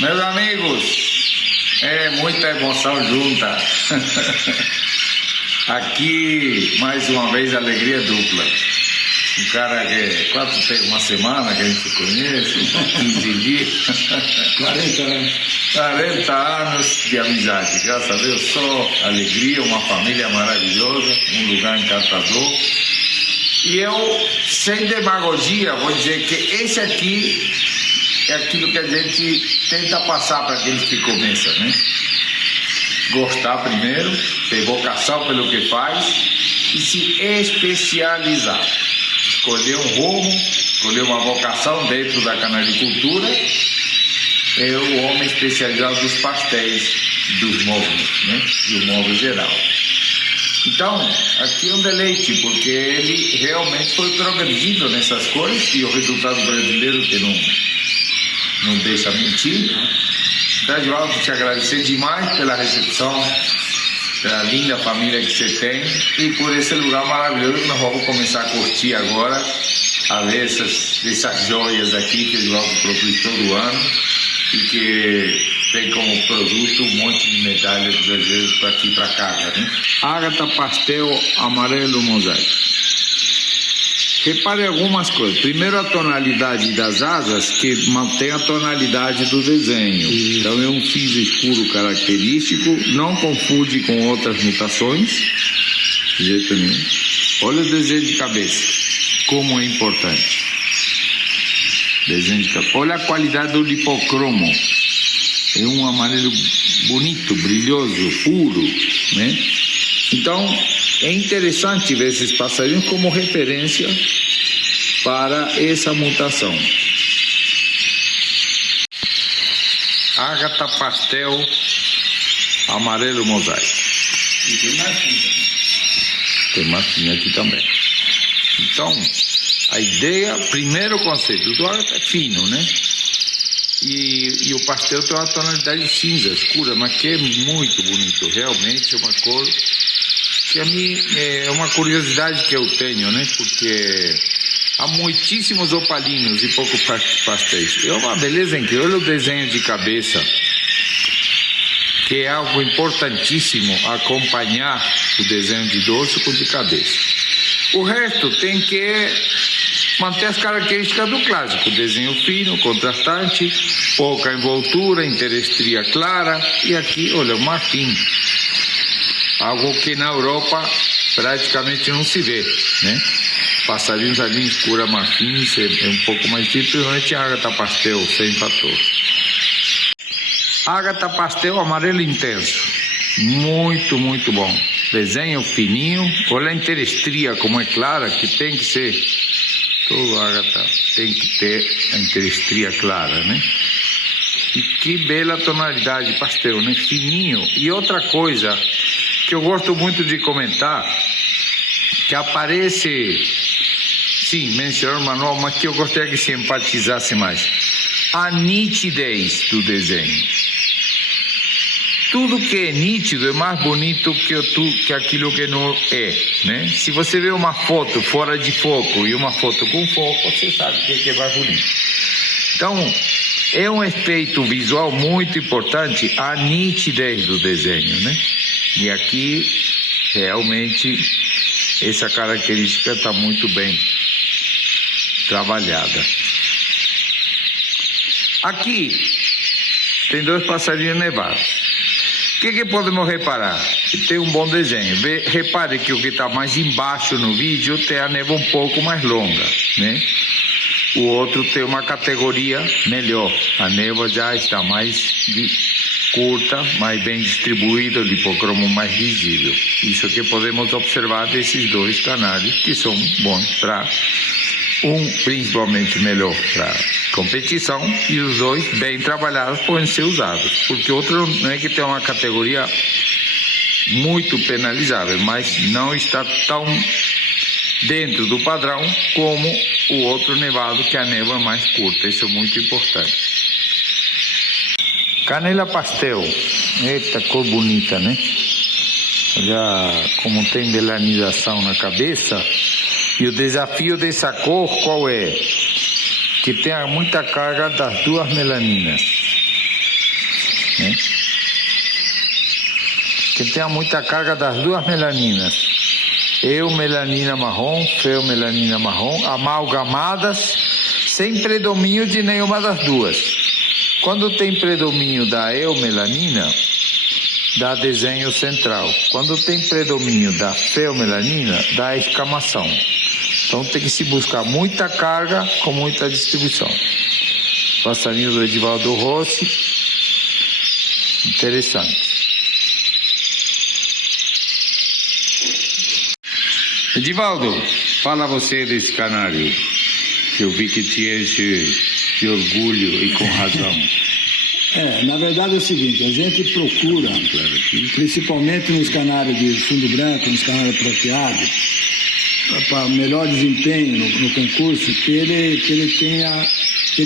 Meus amigos, é muita emoção junta. Aqui, mais uma vez, alegria dupla. Um cara que quase tem uma semana que a gente se conhece, 15 dias. 40 anos. 40 anos de amizade, graças a Deus, só alegria, uma família maravilhosa, um lugar encantador. E eu, sem demagogia, vou dizer que esse aqui é aquilo que a gente tenta passar para aqueles que começam, né? Gostar primeiro, ter vocação pelo que faz e se especializar. Escolher um rumo, escolher uma vocação dentro da canalicultura. É o homem especializado dos pastéis, dos móveis, né? E o móvel geral. Então, aqui é um deleite, porque ele realmente foi progredindo nessas coisas e o resultado brasileiro que não deixa mentir. Então, Edivaldo, te agradecer demais pela recepção, pela linda família que você tem e por esse lugar maravilhoso que nós vamos começar a curtir agora, a ver essas joias aqui que o Edivaldo produz todo ano e que tem como produto um monte de medalhas do desejo para aqui para casa, né? Ágata Pastel Amarelo Mosaico. Repare algumas coisas. Primeiro, a tonalidade das asas que mantém a tonalidade do desenho. Então é um cinza escuro característico, não confunde com outras mutações, de jeito nenhum. Olha o desenho de cabeça, como é importante. Desenho de cabeça. Olha a qualidade do lipocromo. É um amarelo bonito, brilhoso, puro, né? Então, é interessante ver esses passarinhos como referência para essa mutação. Ágata Pastel Amarelo Mosaico. E tem marquinha. Tem marquinha aqui também. Então, a ideia, primeiro conceito do ágata é fino, né? E o pastel tem uma tonalidade cinza, escura, mas que é muito bonito. Realmente é uma cor que a mim é uma curiosidade que eu tenho, né? Porque há muitíssimos opalinos e poucos pastéis. É uma beleza incrível. Olha o desenho de cabeça, que é algo importantíssimo, acompanhar o desenho de dorso com o de cabeça. O resto tem que manter as características do clássico: desenho fino, contrastante, pouca envoltura, interestria clara, e aqui, olha, o marfim, algo que na Europa praticamente não se vê, né? Passarinhos ali escura marfins é um pouco mais difícil, principalmente a ágata pastel sem fator. Ágata pastel amarelo intenso, muito, muito bom. Desenho fininho, olha a interestria como é clara, que tem que ser. Todo ágata tem que ter a interestria clara, né? E que bela tonalidade de pastel, né? Fininho. E outra coisa que eu gosto muito de comentar, que aparece, sim, mencionou o manual, mas que eu gostaria que se enfatizasse mais: a nitidez do desenho. Tudo que é nítido é mais bonito que aquilo que não é, né? Se você vê uma foto fora de foco e uma foto com foco, você sabe o que é mais bonito. Então, é um efeito visual muito importante a nitidez do desenho, né? E aqui, realmente, essa característica está muito bem trabalhada. Aqui, tem dois passarinhos nevados. O que podemos reparar? Tem um bom desenho. Repare que o que está mais embaixo no vídeo tem a névoa um pouco mais longa, né? O outro tem uma categoria melhor. A névoa já está mais curta, mais bem distribuída, o lipocromo mais visível. Isso que podemos observar desses dois canais, que são bons para principalmente melhor para competição, e os dois bem trabalhados podem ser usados, porque o outro não é que tem uma categoria muito penalizável, mas não está tão dentro do padrão como o outro nevado, que a névoa é mais curta. Isso é muito importante. Canela pastel, eita cor bonita, né? Olha como tem melanização na cabeça. E o desafio dessa cor qual é? Que tenha muita carga das duas melaninas. que tenha muita carga das duas melaninas. Eu, melanina marrom, Feo, melanina marrom, amalgamadas, sem predomínio de nenhuma das duas. Quando tem predomínio da eumelanina, dá desenho central. Quando tem predomínio da feomelanina, dá escamação. Então tem que se buscar muita carga com muita distribuição. Passarinho do Edivaldo Rossi. Interessante. Edivaldo, fala você desse canário, que eu vi que te enche de orgulho e com razão. Na verdade é o seguinte, a gente procura, principalmente nos canários de fundo branco, nos canários prateados, para melhor desempenho no concurso, que ele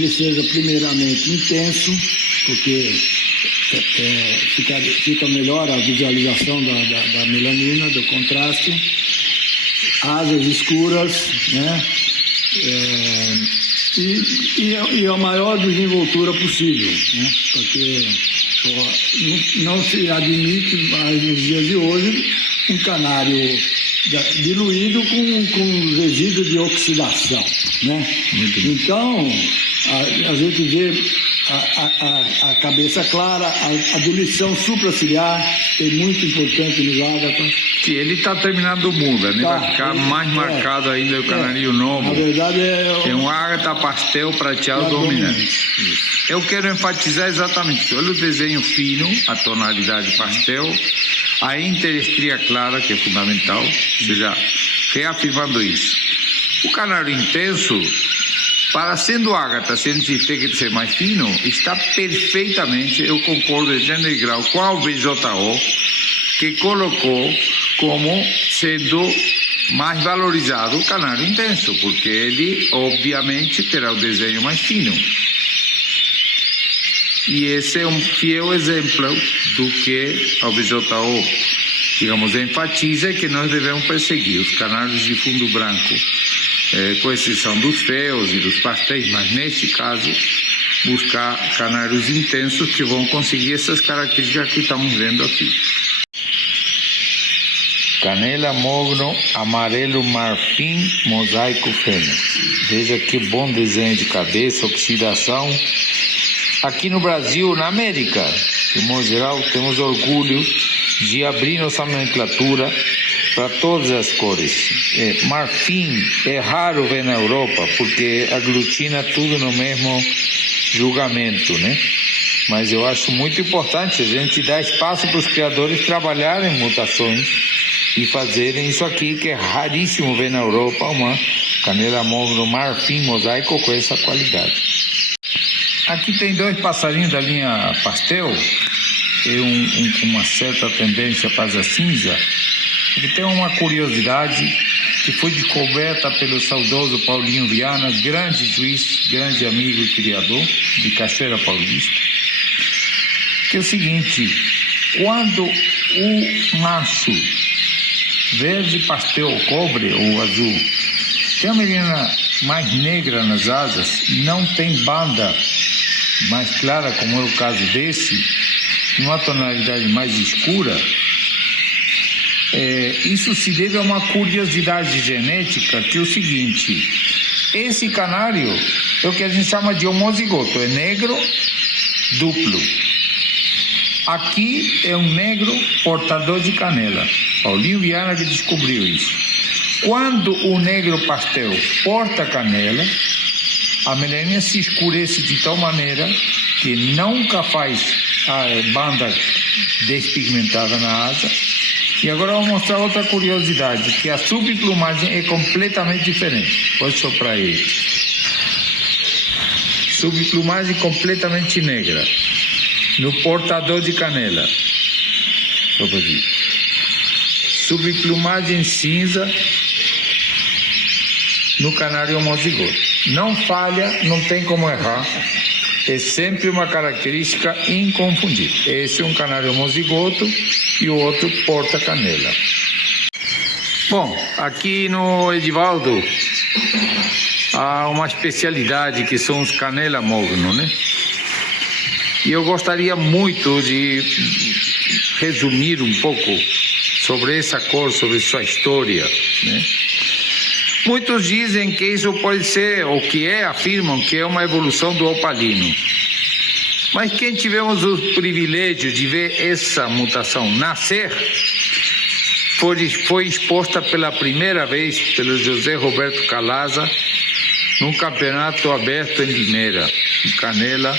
seja primeiramente intenso, porque fica melhor a visualização da melanina, do contraste, asas escuras, né? E a maior desenvoltura possível, né? Porque não se admite mais nos dias de hoje um canário diluído com resíduo de oxidação, né? Então a gente vê a cabeça clara, a diluição supraciliar é muito importante nos ágatas. Que ele está terminando muda, né? Vai ficar mais marcado ainda o canarinho novo. Na verdade é um ágata pastel prateado dominante. Eu quero enfatizar exatamente isso. Olha o desenho fino, a tonalidade pastel, a interestria clara, que é fundamental, ou seja, reafirmando isso. O canário intenso, para sendo ágata, sem ter que ser mais fino, está perfeitamente, eu concordo em gênero e grau com a BJO, que colocou como sendo mais valorizado o canário intenso, porque ele obviamente terá o desenho mais fino. E esse é um fiel exemplo do que a BJO, digamos, enfatiza, que nós devemos perseguir os canários de fundo branco, com exceção dos feos e dos pastéis, mas neste caso buscar canários intensos que vão conseguir essas características que estamos vendo aqui. Canela mogno, amarelo marfim, mosaico fênix. Veja que bom desenho de cabeça, oxidação. Aqui no Brasil, na América, de modo geral, temos orgulho de abrir nossa nomenclatura para todas as cores. Marfim é raro ver na Europa, porque aglutina tudo no mesmo julgamento, né? Mas eu acho muito importante a gente dar espaço para os criadores trabalharem mutações e fazerem isso aqui, que é raríssimo ver na Europa uma canela mogno marfim mosaico com essa qualidade. Aqui tem dois passarinhos da linha pastel, e uma certa tendência para a cinza. Ele tem uma curiosidade que foi descoberta pelo saudoso Paulinho Viana, grande juiz, grande amigo e criador de Cachoeira Paulista, que é o seguinte: quando o macho verde pastel, cobre ou azul, tem uma menina mais negra nas asas, não tem banda mais clara, como é o caso desse, numa tonalidade mais escura, isso se deve a uma curiosidade genética, que é o seguinte: esse canário é o que a gente chama de homozigoto, é negro duplo. Aqui é um negro portador de canela. Paulinho Viana que descobriu isso. Quando o negro pastel porta canela, a melanina se escurece de tal maneira que nunca faz a banda despigmentada na asa. E agora eu vou mostrar outra curiosidade, que a subplumagem é completamente diferente. Pode soprar ele. Subplumagem completamente negra no portador de canela. Sopra aqui. Subplumagem cinza no canário homozigoto. Não falha, não tem como errar. É sempre uma característica inconfundível. Esse é um canário homozigoto e o outro porta-canela. Bom, aqui no Edivaldo há uma especialidade que são os canela mogno, né? E eu gostaria muito de resumir um pouco sobre essa cor, sobre sua história, né? Muitos dizem que isso pode ser, ou que afirmam que é uma evolução do opalino. Mas quem tivemos o privilégio de ver essa mutação nascer, foi exposta pela primeira vez pelo José Roberto Calaza num campeonato aberto em Limeira, em Canela.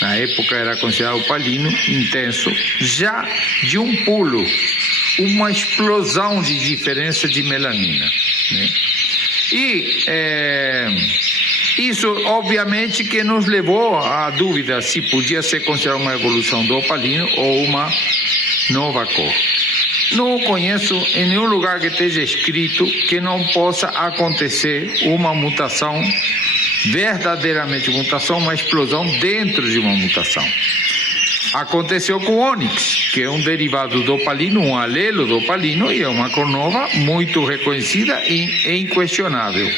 Na época era considerado opalino intenso, já de um pulo, uma explosão de diferença de melanina, né? E isso, obviamente, que nos levou à dúvida se podia ser considerado uma evolução do opalino ou uma nova cor. Não conheço em nenhum lugar que esteja escrito que não possa acontecer uma mutação, verdadeiramente mutação, uma explosão dentro de uma mutação. Aconteceu com o ônix, que é um derivado do opalino, um alelo do opalino, e é uma cor nova muito reconhecida e inquestionável.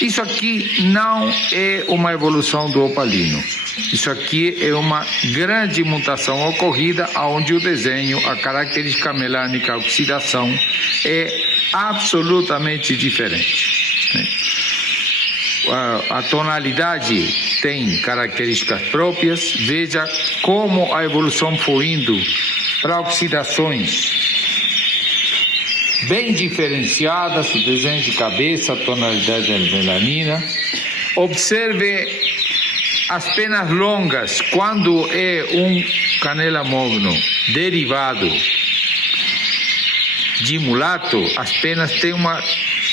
Isso aqui não é uma evolução do opalino. Isso aqui é uma grande mutação ocorrida onde o desenho, a característica melânica, a oxidação é absolutamente diferente, né? A tonalidade tem características próprias. Veja como a evolução foi indo para oxidações bem diferenciadas, o desenho de cabeça, a tonalidade da melanina. Observe as penas longas, quando é um canela mogno derivado de mulato, as penas têm uma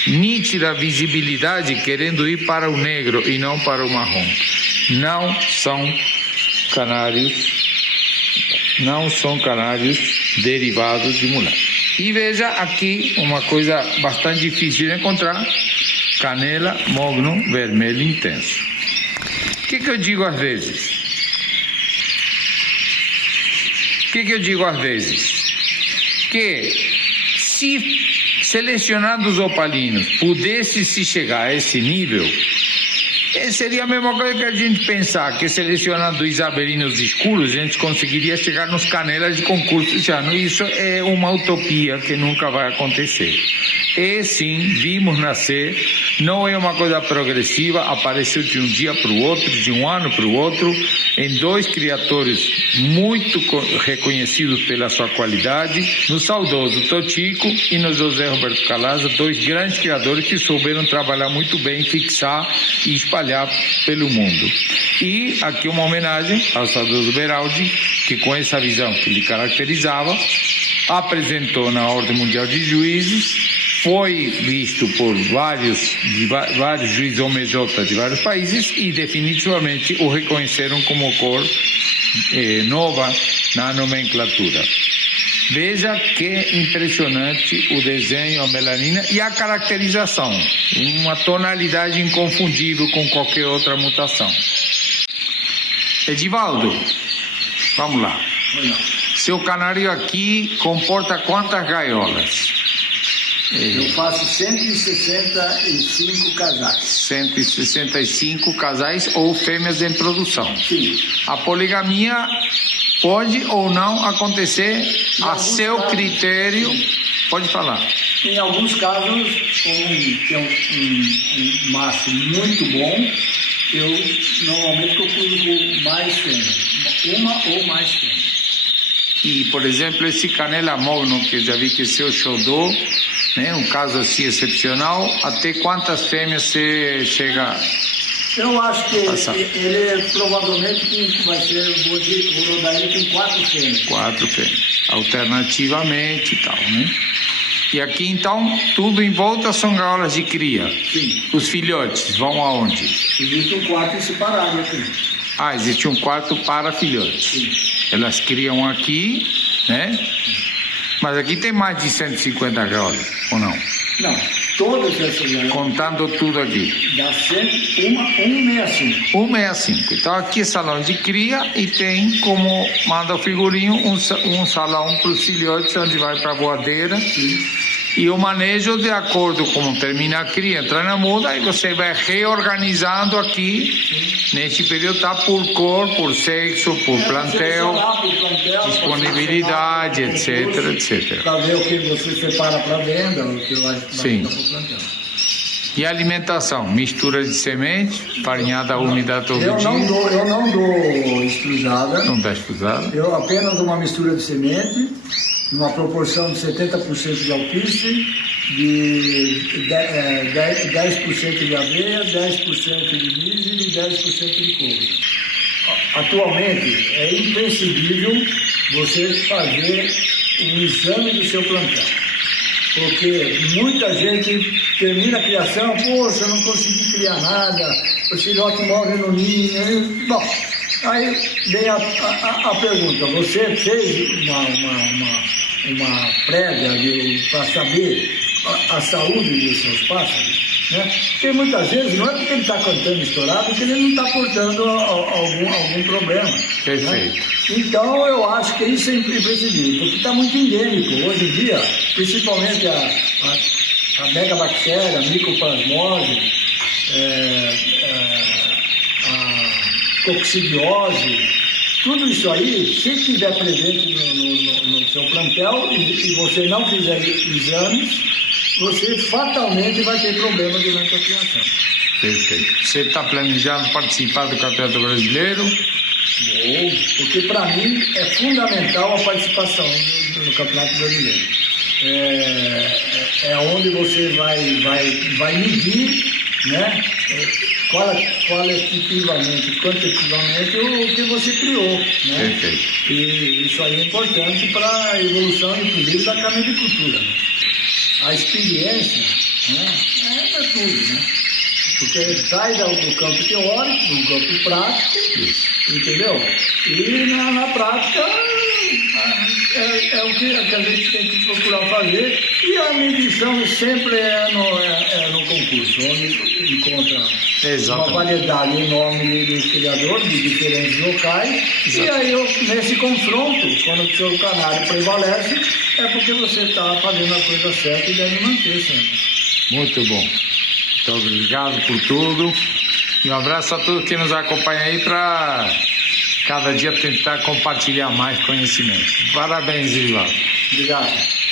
nítida visibilidade querendo ir para o negro e não para o marrom. Não são canários derivados de mulato. E veja aqui uma coisa bastante difícil de encontrar: canela mogno vermelho intenso. O que eu digo às vezes? Que se selecionando os opalinos pudesse se chegar a esse nível, seria a mesma coisa que a gente pensar que selecionando isabelinos escuros a gente conseguiria chegar nos canelas de concurso esse ano. Isso é uma utopia que nunca vai acontecer. E sim, vimos nascer, não é uma coisa progressiva, apareceu de um dia para o outro, de um ano para o outro, em dois criadores muito reconhecidos pela sua qualidade, no saudoso Totico e no José Roberto Calaza, dois grandes criadores que souberam trabalhar muito bem, fixar e espalhar pelo mundo. E aqui uma homenagem ao saudoso Beraldi, que com essa visão que lhe caracterizava, apresentou na Ordem Mundial de Juízes, foi visto por vários juízes homeopatas de vários países e definitivamente o reconheceram como cor nova na nomenclatura. Veja que impressionante o desenho, a melanina e a caracterização, uma tonalidade inconfundível com qualquer outra mutação. Edivaldo, vamos lá. Seu canário aqui comporta quantas gaiolas? Eu faço 165 casais. 165 casais ou fêmeas em produção. Sim. A poligamia pode ou não acontecer a seu critério. Pode falar. Em alguns casos, como tem um macho muito bom, eu normalmente procuro com mais fêmeas, uma ou mais fêmeas. E, por exemplo, esse canela mogno, que eu já vi que é seu xodó, né, um caso assim excepcional, até quantas fêmeas você chega? Eu acho que ele provavelmente vai ser, vou rodar ele com 4 fêmeas. 4 fêmeas, alternativamente e tal, né? E aqui então, tudo em volta são gaiolas de cria. Sim. Os filhotes vão aonde? Existe um quarto separado aqui. Ah, existe um quarto para filhotes. Sim. Elas criam aqui, né? Mas aqui tem mais de 150 gaiolas, ou não? Não, todas essas gaiolas. Contando tudo aqui. Dá 165. 165. Então aqui é salão de cria e tem, como manda o figurinho, um salão para os filhotes, onde vai para a voadeira. Sim. E o manejo de acordo com termina a cria, entra na muda, e você vai reorganizando aqui, nesse período, tá por cor, por sexo, por plantel, disponibilidade, etc, etc. Para ver o que você separa para venda, o que vai Sim. para o plantel. E alimentação, mistura de semente, farinhada úmida todo Eu dia. não dou estrujada. Não dá estrujada? Eu apenas uma mistura de semente, numa proporção de 70% de alpiste, de 10% de aveia, 10% de milho e 10% de couve. Atualmente, é imprescindível você fazer um exame do seu plantel. Porque muita gente termina a criação, poxa, eu não consegui criar nada, o filhote morre no ninho. Bom, aí vem a pergunta, você fez uma prévia para saber a saúde dos seus pássaros? Né? Porque muitas vezes não é porque ele está cantando estourado que ele não está portando algum problema. Perfeito. Né? Então eu acho que isso é imprescindível, porque está muito endêmico hoje em dia, principalmente a megabactéria, a micoplasmose, a coccidiose, tudo isso aí, se estiver presente no seu plantel e você não fizer exames, você fatalmente vai ter problema durante a criação. Perfeito. Você está planejando participar do Campeonato Brasileiro? Bom, porque para mim é fundamental a participação no Campeonato Brasileiro. É onde você vai medir, né, qualitativamente, quantitativamente o que você criou. Né? Perfeito. E isso aí é importante para a evolução, inclusive, da canavicultura. Né? A experiência, né, é tudo, né? Porque sai do campo teórico, do campo prático, entendeu? E na prática é o que a gente tem que procurar fazer, e a medição sempre é no concurso, onde encontra uma variedade enorme de criadores de diferentes locais. Exato. E aí nesse confronto, quando o seu canário prevalece, é porque você está fazendo a coisa certa e deve manter sempre. Muito bom. Muito obrigado por tudo. E um abraço a todos que nos acompanham aí para cada dia tentar compartilhar mais conhecimento. Parabéns, Ivaldo. Obrigado.